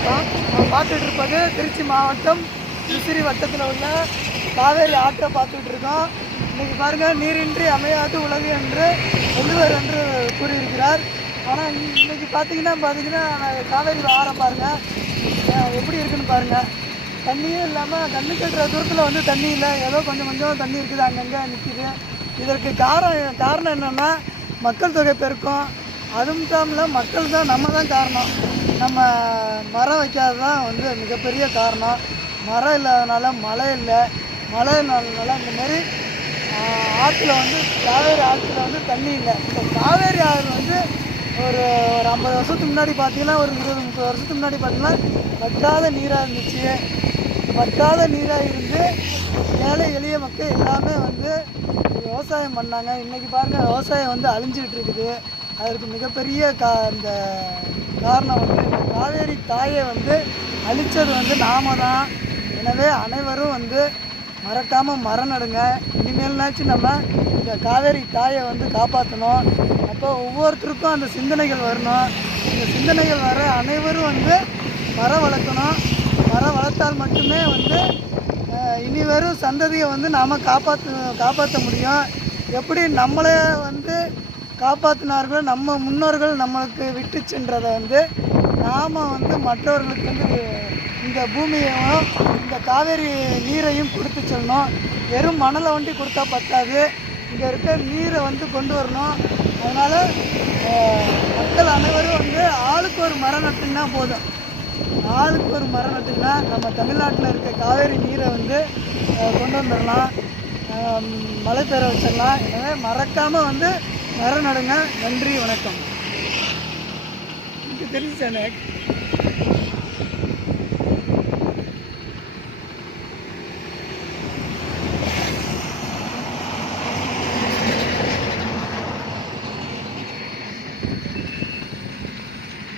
வணக்கம். நம்ம பார்த்துட்டு இருப்பது திருச்சி மாவட்டம் முசிறி வட்டத்தில் உள்ள காவேரி ஆற்றை பார்த்துட்டு இருக்கோம். இன்றைக்கி பாருங்கள், நீரின்றி அமையாது உலகு என்று வள்ளுவர் என்று கூறியிருக்கிறார். ஆனால் இன்றைக்கி பார்த்தீங்கன்னா காவேரி ஆறம் பாருங்கள் எப்படி இருக்குன்னு பாருங்கள். தண்ணியும் இல்லாமல் கண்ணு கட்டுற தூரத்தில் வந்து தண்ணி இல்லை, ஏதோ கொஞ்சம் கொஞ்சம் தண்ணி இருக்குது, அங்கங்கே நிற்கிது. இதற்கு காரணம் என்னென்னா மக்கள் தொகை பெருக்கம். அதுவும் இல்லாமல் மக்கள் தான், நம்ம தான் காரணம். நம்ம மரம் வைக்காது தான் வந்து மிகப்பெரிய காரணம். மரம் இல்லாதனால மழை இல்லை, மழை இல்லாதனால இந்தமாரி ஆற்றுல வந்து காவேரி ஆற்றுல வந்து தண்ணி இல்லை. இந்த காவேரி ஆறு வந்து ஒரு 50 வருஷத்துக்கு முன்னாடி பார்த்திங்கன்னா, ஒரு 20-30 வருஷத்துக்கு முன்னாடி பார்த்திங்கன்னா வற்றாத நீராக இருந்துச்சு. வற்றாத நீராக இருந்து ஏழை எளிய மக்கள் எல்லாமே வந்து விவசாயம் பண்ணாங்க. இன்றைக்கி பாருங்கள், விவசாயம் வந்து அழிஞ்சிக்கிட்டு இருக்குது. அதற்கு மிகப்பெரிய இந்த காரணம் வந்து இந்த காவேரி தாயை வந்து அழித்தது வந்து நாம தான். எனவே அனைவரும் வந்து மறக்காமல் மரம் நடுங்க. இனிமேல்னாச்சும் நம்ம இந்த காவேரி தாயை வந்து காப்பாற்றணும். அப்போ ஒவ்வொருத்தருக்கும் அந்த சிந்தனைகள் வரணும். இந்த சிந்தனைகள் வர அனைவரும் வந்து மரம் வளர்க்கணும். மரம் வளர்த்தால் மட்டுமே வந்து இனி வரும் சந்ததியை வந்து நாம் காப்பாற்ற முடியும். எப்படி நம்மளை வந்து காப்பாற்றினார்களோ, நம்ம முன்னோர்கள் நம்மளுக்கு விட்டு சென்றதை வந்து நாம் வந்து மற்றவர்களுக்கு வந்து இந்த பூமியையும் இந்த காவேரி நீரையும் கொடுத்து செல்லணும். வெறும் மணலை வண்டி கொடுத்தா பத்தாது, இங்கே இருக்க நீரை வந்து கொண்டு வரணும். அதனால் மக்கள் அனைவரும் வந்து ஆளுக்கு ஒரு மரம் நட்டுன்னா போதும். ஆளுக்கு ஒரு மரம் நட்டுன்னா நம்ம தமிழ்நாட்டில் இருக்க காவேரி நீரை வந்து கொண்டு வந்துடலாம், மழை பெற வச்சிடலாம். எனவே மறக்காமல் வந்து மரம் நடுங்க. நன்றி, வணக்கம். எனக்கு தெரிஞ்சு